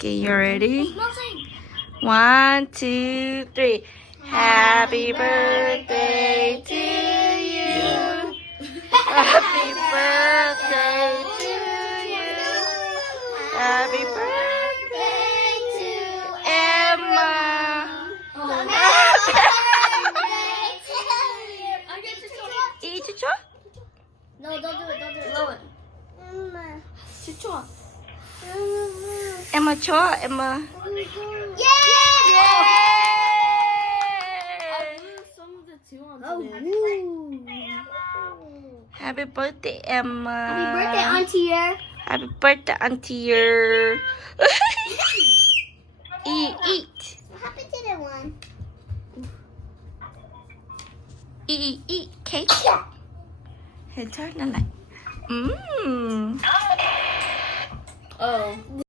Okay, you ready? 1, 2, 3. Happy birthday to you. Happy birthday to you. Happy birthday to Emma. 이 추초? No, don't do it. Don't do it. Blow it. 추초. Emma 줘, Emma. Happy birthday, Emma. Happy birthday, Auntie. Happy birthday, Auntie. Eat. What happened to that one? Eat cake. Hey, turn the light. Oh.